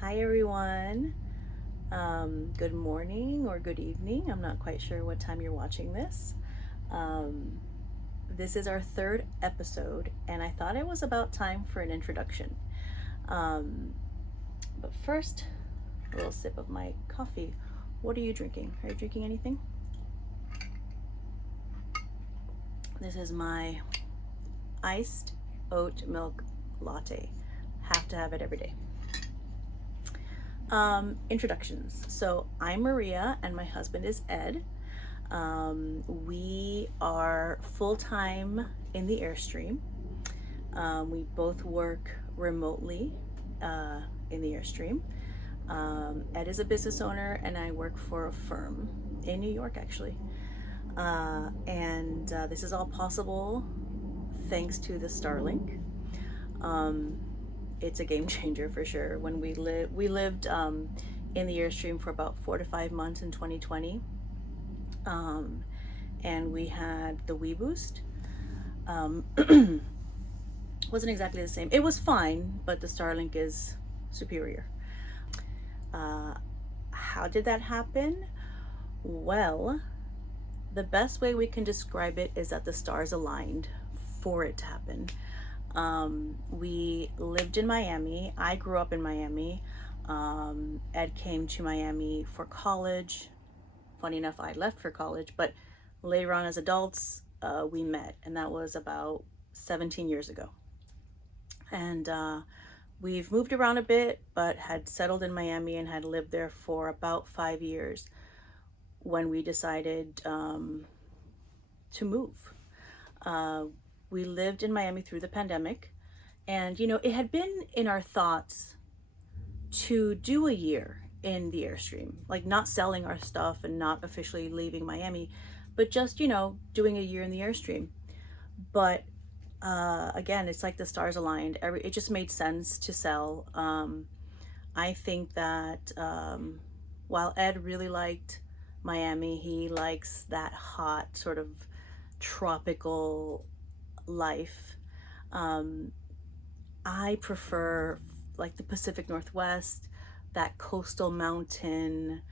Hi everyone. Good morning or good evening. I'm not quite sure what time you're watching this. Um, this is our third episode, and I thought it was about time for an introduction. Um, but first, a little sip of my coffee. What are you drinking? Are you drinking anything? This is my iced oat milk latte. Have to have it every day. Introductions. So I'm Maria, and my husband is Ed. We are full time in the Airstream. We both work remotely in the Airstream. Ed is a business owner, and I work for a firm in New York, actually. And this is all possible thanks to the Starlink. Um, it's a game changer for sure. When we lived in the Airstream for about 4 to 5 months in 2020, and we had the Wii Boost. Um, wasn't exactly the same. It was fine, but the Starlink is superior. Uh, how did that happen? Well, the best way we can describe it is that the stars aligned for it to happen. We lived in Miami. I grew up in Miami. Ed came to Miami for college. Funny enough, I left for college, but later on as adults, we met, and that was about 17 years ago. And we've moved around a bit, but had settled in Miami and had lived there for about 5 years when we decided to move. Uh, we lived in Miami through the pandemic, and it had been in our thoughts to do a year in the Airstream, like not selling our stuff and not officially leaving Miami, but just doing a year in the Airstream. But again, it's like the stars aligned. It just made sense to sell. I think that while Ed really liked Miami, he likes that hot sort of tropical life. Um, I prefer like the Pacific Northwest, that coastal mountain,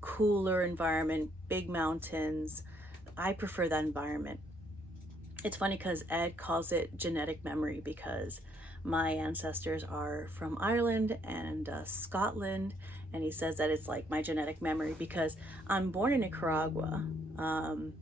cooler environment, big mountains. I prefer that environment. It's funny because Ed calls it genetic memory because my ancestors are from Ireland and Scotland, and he says that it's like my genetic memory because I'm born in Nicaragua, um,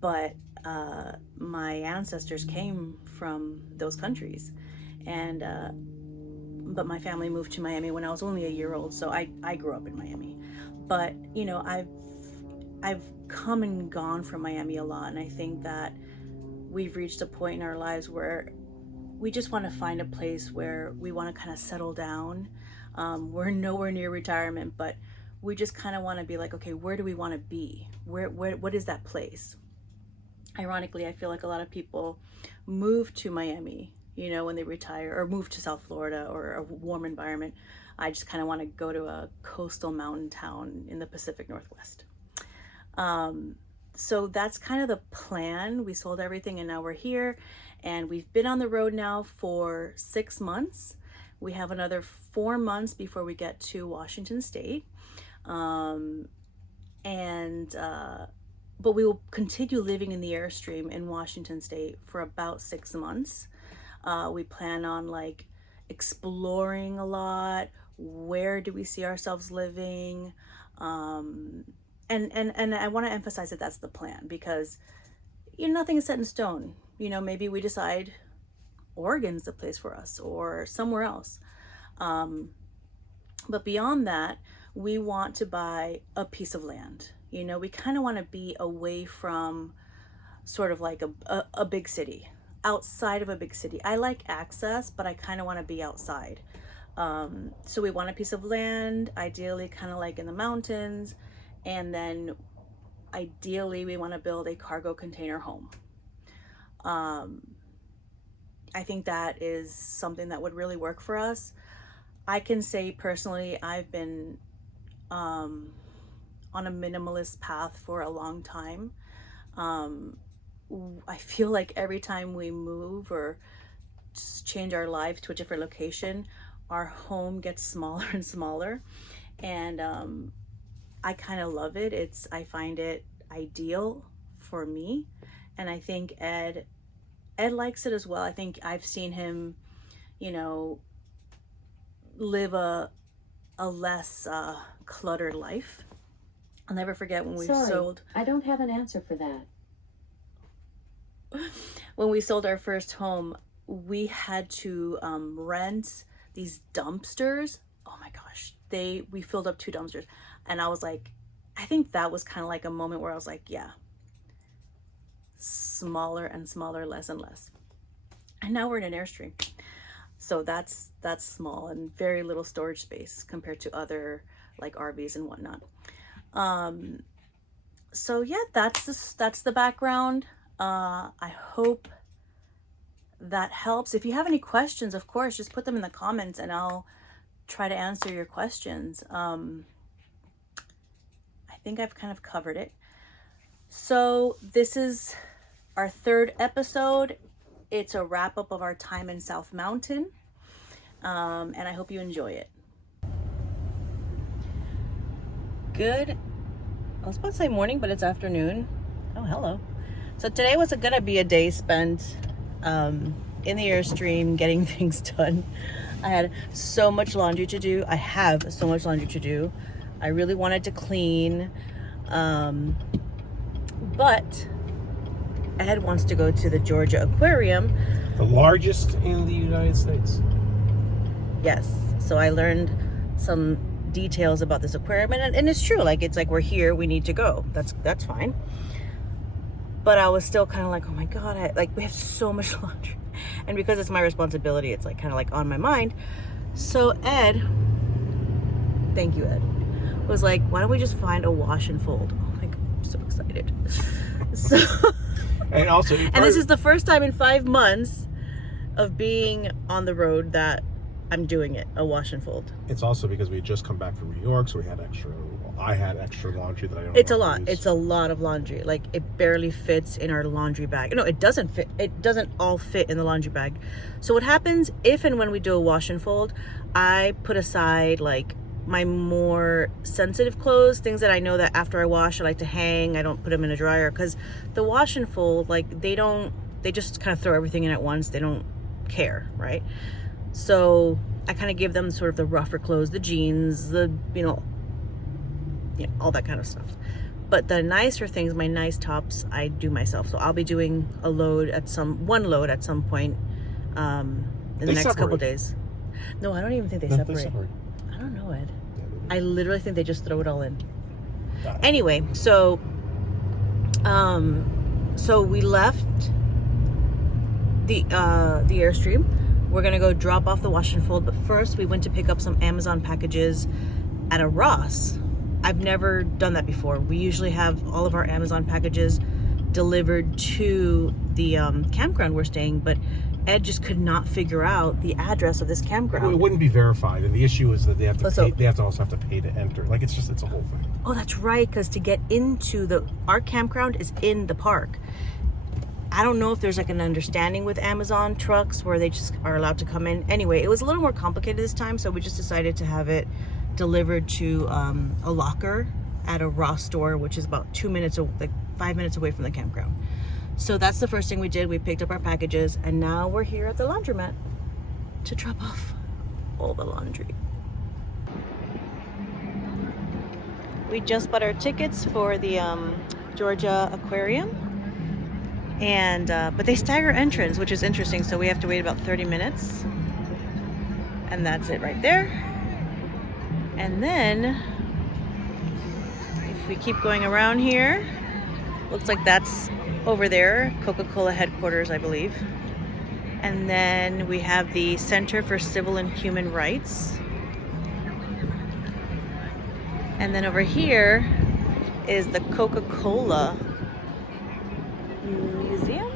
but my ancestors came from those countries, and but my family moved to Miami when I was only a year old, so I grew up in Miami. But I've come and gone from Miami a lot, and I think that we've reached a point in our lives where we just want to find a place where we want to kind of settle down. We're nowhere near retirement, but we just kind of want to be like, okay, where do we want to be? What is that place? Ironically, I feel like a lot of people move to Miami, when they retire, or move to South Florida or a warm environment. I just kind of want to go to a coastal mountain town in the Pacific Northwest. So that's kind of the plan. We sold everything and now we're here, and we've been on the road now for 6 months. We have another 4 months before we get to Washington State. Um, and but we will continue living in the Airstream in Washington State for about 6 months. We plan on like exploring a lot. Where do we see ourselves living? And I want to emphasize that that's the plan because nothing is set in stone. Maybe we decide Oregon's the place for us or somewhere else. But beyond that, we want to buy a piece of land. We kind of want to be away from sort of like a big city, outside of a big city. I like access, but I kind of want to be outside. So we want a piece of land, ideally kind of like in the mountains, and then ideally we want to build a cargo container home. I think that is something that would really work for us. I can say personally, I've been on a minimalist path for a long time. I feel like every time we move or change our lives to a different location, our home gets smaller and smaller, and I kind of love it. I find it ideal for me, and I think Ed likes it as well. I think I've seen him, you know, live a less cluttered life. I'll never forget when we sold. I don't have an answer for that. When we sold our first home, we had to rent these dumpsters. Oh my gosh, we filled up 2 dumpsters, and I was like, I think that was kind of like a moment where I was like, yeah, smaller and smaller, less and less. And now we're in an Airstream, so that's small and very little storage space compared to other like RVs and whatnot. So yeah, that's the background. I hope that helps. If you have any questions, of course, just put them in the comments and I'll try to answer your questions. I think I've kind of covered it. So this is our 3rd episode. It's a wrap up of our time in South Mountain. And I hope you enjoy it. Good. I was about to say morning, but it's afternoon. Oh, hello. So today was gonna be a day spent in the Airstream getting things done. I had so much laundry to do. I have so much laundry to do. I really wanted to clean, but Ed wants to go to the Georgia Aquarium. The largest in the United States. Yes. So I learned some details about this aquarium, and it's true. Like, it's like, we're here, we need to go. That's fine. But I was still kind of like, oh my God, we have so much laundry. And because it's my responsibility, it's like kind of like on my mind. So Ed, thank you, Ed, was like, why don't we just find a wash and fold? Oh my God, I'm so excited. So, and also, and this is the first time in 5 months of being on the road that I'm doing it, a wash and fold. It's also because we had just come back from New York, so I had extra laundry that I don't. It's a lot. It's a lot of laundry. Like, it barely fits in our laundry bag. No, it doesn't fit. It doesn't all fit in the laundry bag. So what happens if and when we do a wash and fold, I put aside like my more sensitive clothes, things that I know that after I wash I like to hang. I don't put them in a dryer, because the wash and fold, like, they just kind of throw everything in at once. They don't care, right? So I kind of give them sort of the rougher clothes, the jeans, all that kind of stuff. But the nicer things, my nice tops, I do myself. So I'll be doing one load at some point in the next couple days. No, I don't even think they separate. I don't know, Ed. I literally think they just throw it all in. Anyway, so we left the Airstream. We're gonna go drop off the wash and fold, but first we went to pick up some Amazon packages at a Ross. I've never done that before. We usually have all of our Amazon packages delivered to the campground we're staying, but Ed just could not figure out the address of this campground. Well, it wouldn't be verified, and the issue is that they have to pay, they also have to pay to enter. Like, it's a whole thing. Oh, that's right, because to get into our campground is in the park. I don't know if there's like an understanding with Amazon trucks where they just are allowed to come in. Anyway, it was a little more complicated this time, so we just decided to have it delivered to a locker at a Ross store, which is about 5 minutes away from the campground. So that's the first thing we did. We picked up our packages, and now we're here at the laundromat to drop off all the laundry. We just bought our tickets for the Georgia Aquarium, and but they stagger entrance, which is interesting. So we have to wait about 30 minutes, and that's it right there. And then if we keep going around here, looks like that's over there, Coca-Cola headquarters, I believe. And then we have the Center for Civil and Human Rights. And then over here is the Coca-Cola Museum.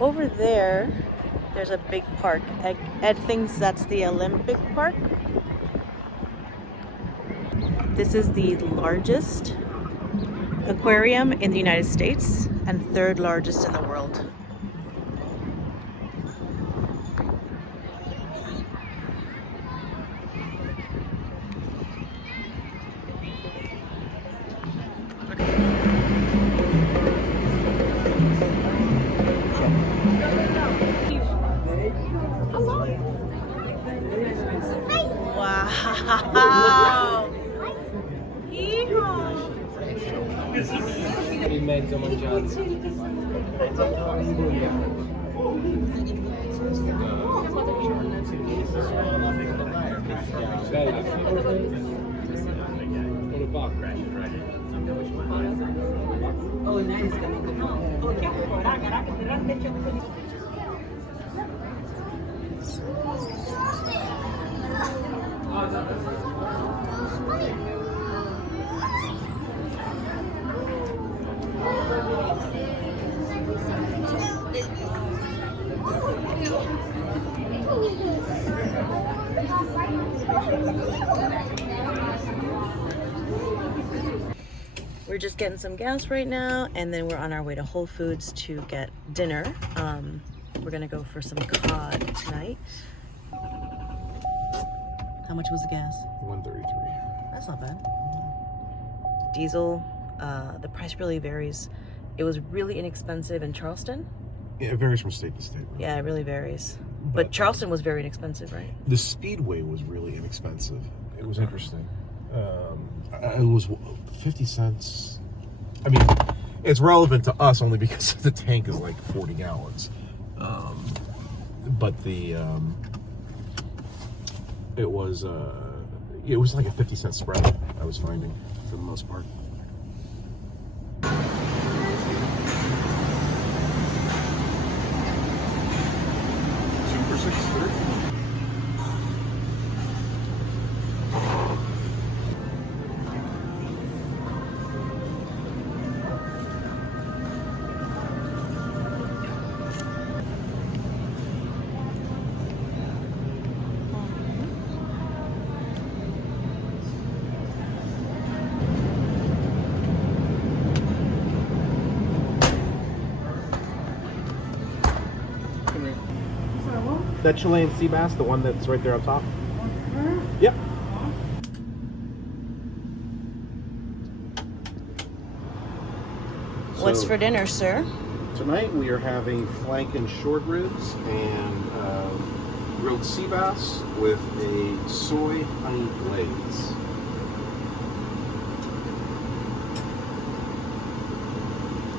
Over there's a big park. Ed thinks that's the Olympic Park. This is the largest aquarium in the United States and 3rd largest in the world. Wow. Yeehaw. In mezzo mangiando. Oh, nice. We're just getting some gas right now, and then we're on our way to Whole Foods to get dinner. We're gonna go for some cod tonight. How much was the gas? 133. That's not bad. Diesel, the price really varies. It was really inexpensive in Charleston. Yeah, it varies from state to state. Really. Yeah, it really varies. But Charleston was very inexpensive, right? The Speedway was really inexpensive. It was interesting. It was 50 cents. I mean, it's relevant to us only because the tank is like 40 gallons. But it was like a 50-cent spread I was finding for the most part. Super 630. That Chilean sea bass, the one that's right there up top? Yep. What's for dinner, sir? Tonight we are having flank and short ribs and grilled sea bass with a soy honey glaze.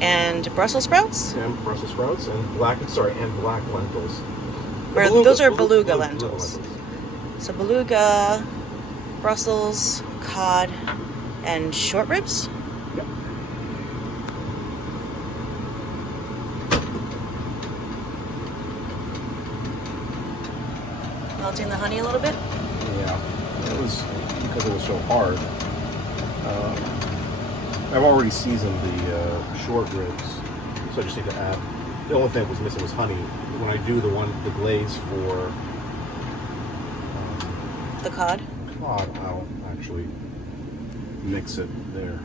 And Brussels sprouts? And Brussels sprouts and black lentils. Those are beluga lentils. So beluga, Brussels, cod, and short ribs? Yep. Melting the honey a little bit? Yeah, it was because it was so hard. I've already seasoned the short ribs, so I just need to add. The only thing that was missing was honey. When I do the glaze for The cod? cod, I'll actually mix it there.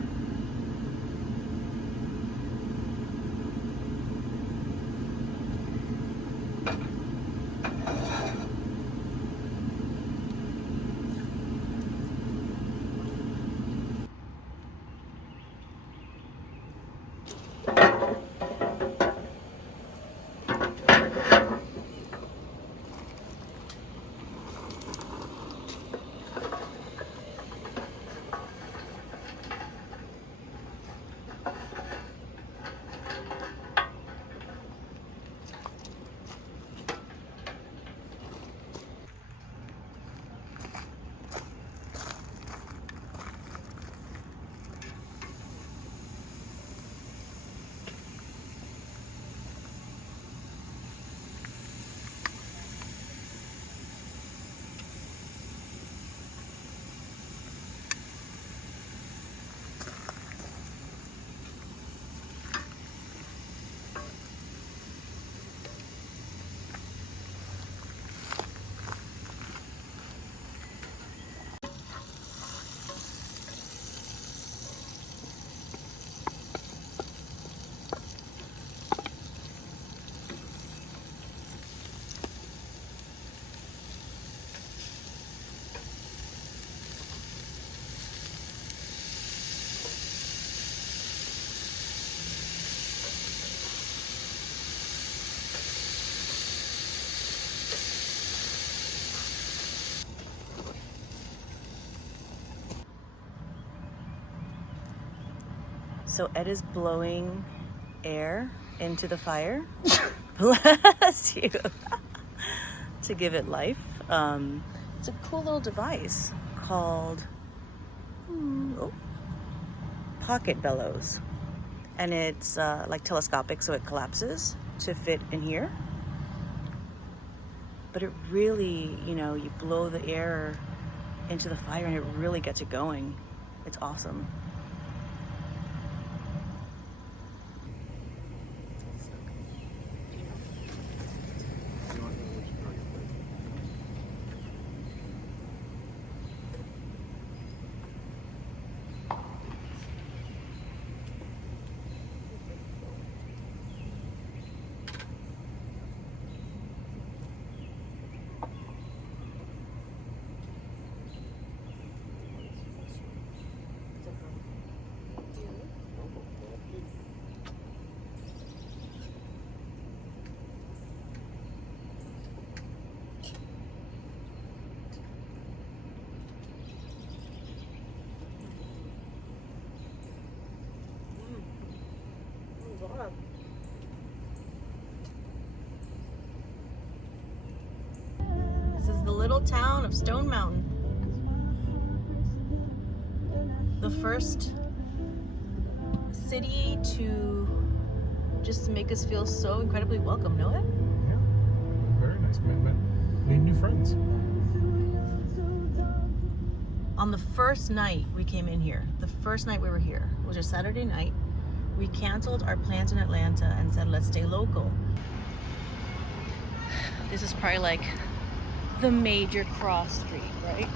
So Ed is blowing air into the fire. Bless you. To give it life. It's a cool little device called pocket bellows. And it's like telescopic, so it collapses to fit in here. But it really, you know, you blow the air into the fire and it really gets it going. It's awesome. This is the little town of Stone Mountain. The first city to just make us feel so incredibly welcome, know it? Yeah, very nice. Made new friends. On the first night we came in here, the first night we were here, it was a Saturday night, we canceled our plans in Atlanta and said, let's stay local. This is probably like the major cross street, right?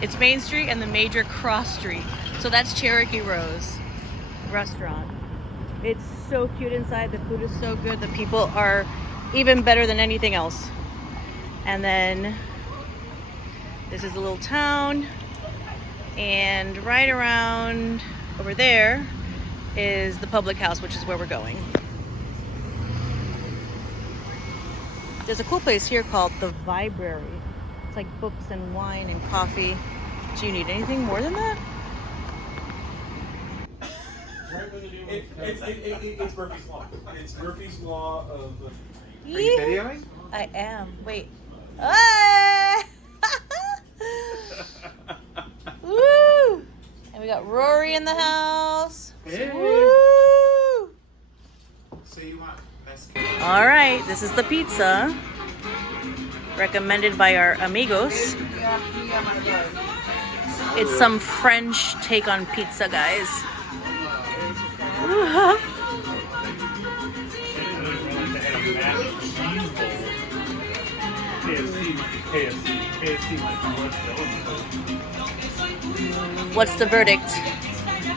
It's Main Street and the major cross street. So that's Cherokee Rose restaurant. It's so cute inside. The food is so good. The people are even better than anything else. And then this is a little town. And right around over there is the public house, which is where we're going. There's a cool place here called the Library. It's like books and wine and coffee. Do you need anything more than that? It's Murphy's Law. It's Murphy's Law of... Are you videoing? I am. Wait. Ah! Woo! And we got Rory in the house. Hey. Woo! So you want best... All right, this is the pizza recommended by our amigos. It's some French take on pizza, guys. What's the verdict?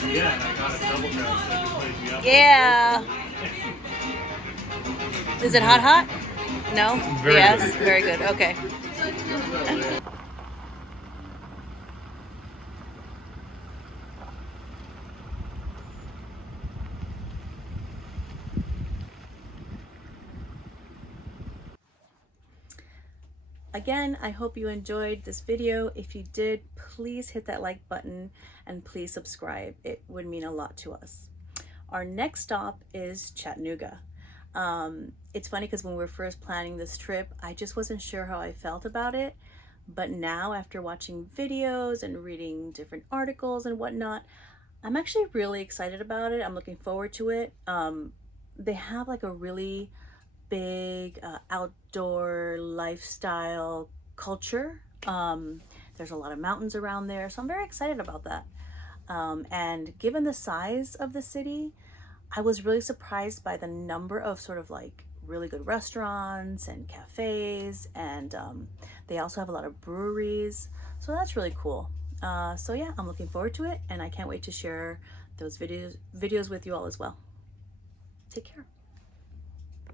Yeah, and I got a double drop so I could play you up. Yeah. Is it hot, hot? No? Very Yes? good. Very good. Okay. Again, I hope you enjoyed this video. If you did, please hit that like button and please subscribe. It would mean a lot to us. Our next stop is Chattanooga. It's funny because when we were first planning this trip, I just wasn't sure how I felt about it. But now, after watching videos and reading different articles and whatnot, I'm actually really excited about it. I'm looking forward to it. They have like a really big outdoor lifestyle culture. There's a lot of mountains around there, so I'm very excited about that. And given the size of the city, I was really surprised by the number of sort of like really good restaurants and cafes, and they also have a lot of breweries, so that's really cool. So yeah, I'm looking forward to it, and I can't wait to share those videos with you all as well. Take care.